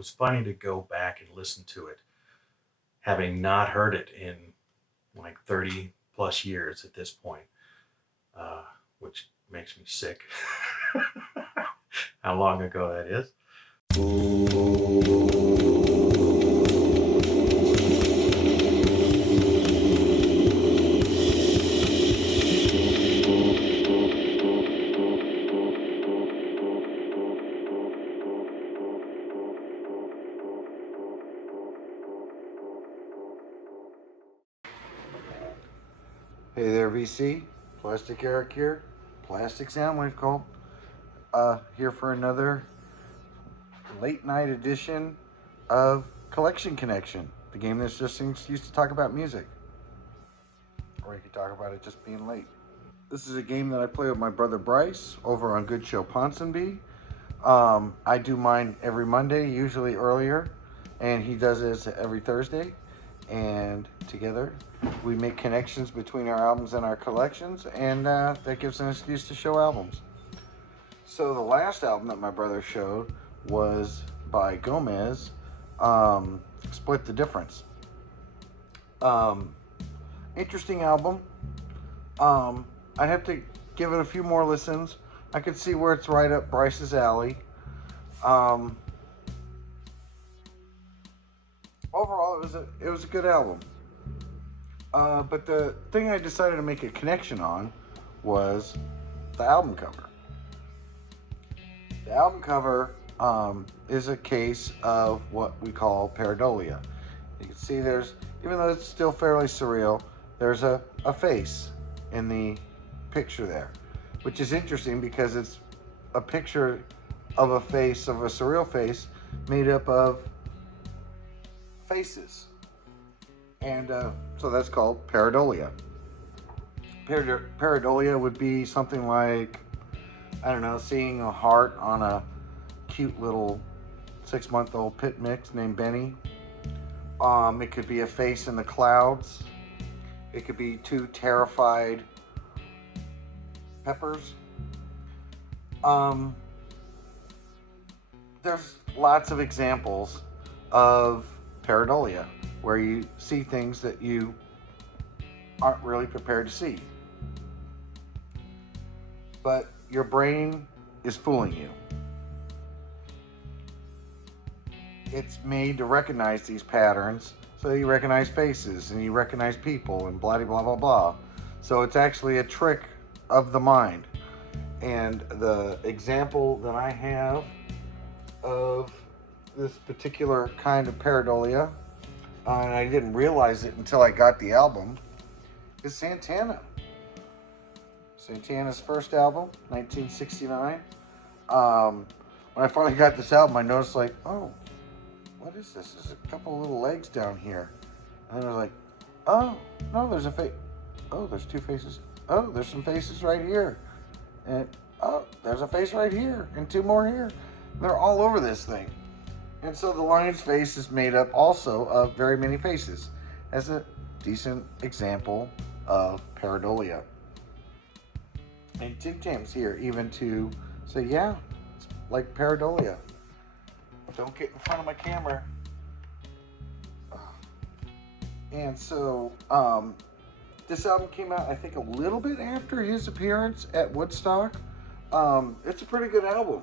was funny to go back and listen to it, having not heard it in like 30 plus years at this point, uh, which makes me sick. How long ago that is. Hey there, VC. Plastic Eric here. Plastic Soundwave called. Here for another late night edition of Collection Connection, the game that's just an excuse to talk about music. Or you could talk about it just being late. This is a game that I play with my brother Bryce over on Good Show Ponsonby. I do mine every Monday, usually earlier, and he does his every Thursday. And together we make connections between our albums and our collections, and that gives an excuse to show albums. So the last album that my brother showed was by Gomez, Split the Difference. Interesting album. I'd have to give it a few more listens. I could see where it's right up Bryce's alley. Overall, it was a good album. But the thing I decided to make a connection on was the album cover. The album cover is a case of what we call pareidolia. You can see even though it's still fairly surreal, there's a face in the picture there, which is interesting because it's a picture of a face, of a surreal face, made up of faces. And so that's called pareidolia. Pareidolia would be something like, I don't know, seeing a heart on a cute little 6-month-old pit mix named Benny. It could be a face in the clouds. It could be two terrified peppers. There's lots of examples of pareidolia where you see things that you aren't really prepared to see. But your brain is fooling you. It's made to recognize these patterns, so you recognize faces and you recognize people and blah blah blah blah. So it's actually a trick of the mind. And the example that I have of this particular kind of pareidolia, and I didn't realize it until I got the album, is Santana. Santana's first album, 1969. When I finally got this album, I noticed oh, what is this? There's a couple little legs down here. And then I was like, oh, no, there's a face. Oh, there's two faces. Oh, there's some faces right here. And, oh, there's a face right here. And two more here. They're all over this thing. And so the lion's face is made up also of very many faces, as a decent example of pareidolia. And Tim Tam's here even to say, yeah, it's like pareidolia. Don't get in front of my camera. And so, this album came out, I think, a little bit after his appearance at Woodstock. It's a pretty good album.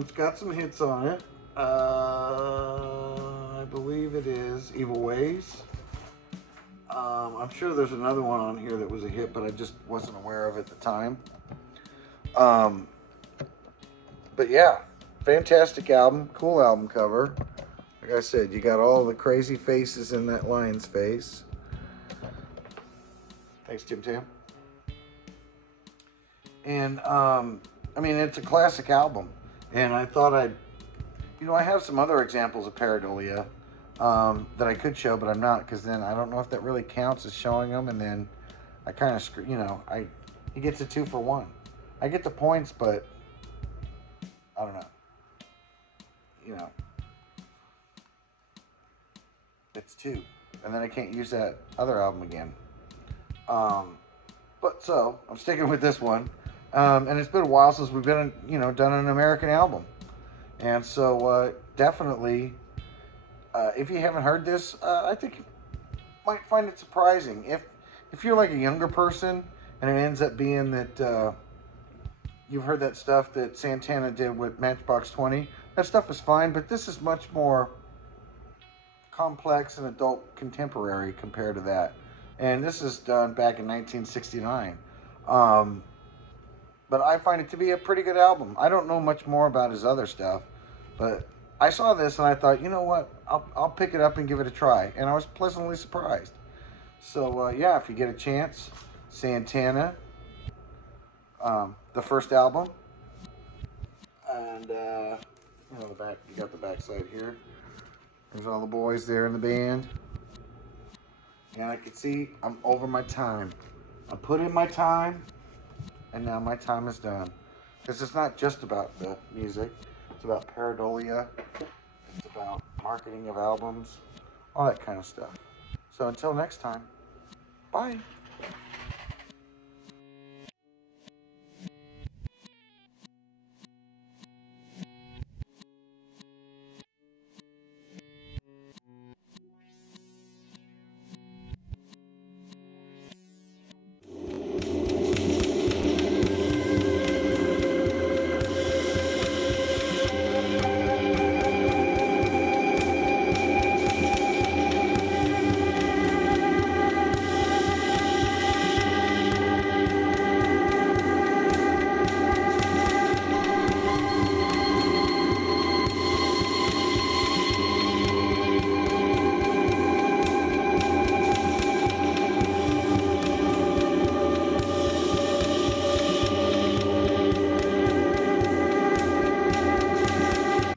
It's got some hits on it. I believe it is Evil Ways. I'm sure there's another one on here that was a hit, but I just wasn't aware of at the time. But yeah, fantastic album, cool album cover. Like I said, you got all the crazy faces in that lion's face. Thanks, Tim Tam. And I mean, it's a classic album, and I thought I have some other examples of pareidolia that I could show, but I'm not, because then I don't know if that really counts as showing them, and then I kind of he gets a 2 for 1. I get the points, but I don't know. It's 2, and then I can't use that other album again. But so I'm sticking with this one, and it's been a while since we've been done an American album, and so definitely, if you haven't heard this, I think you might find it surprising. If you're like a younger person and it ends up being that you've heard that stuff that Santana did with Matchbox 20, that stuff is fine, but this is much more complex and adult contemporary compared to that. And this is done back in 1969. Um, but I find it to be a pretty good album. I don't know much more about his other stuff, but I saw this and I thought, you know what? I'll pick it up and give it a try. And I was pleasantly surprised. So, yeah, if you get a chance, Santana, the first album. And, the back, you got the backside here. There's all the boys there in the band. And I can see I'm over my time. I put in my time, and now my time is done. Because it's not just about the music. It's about pareidolia. It's about marketing of albums. All that kind of stuff. So until next time, bye.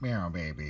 Meow, baby.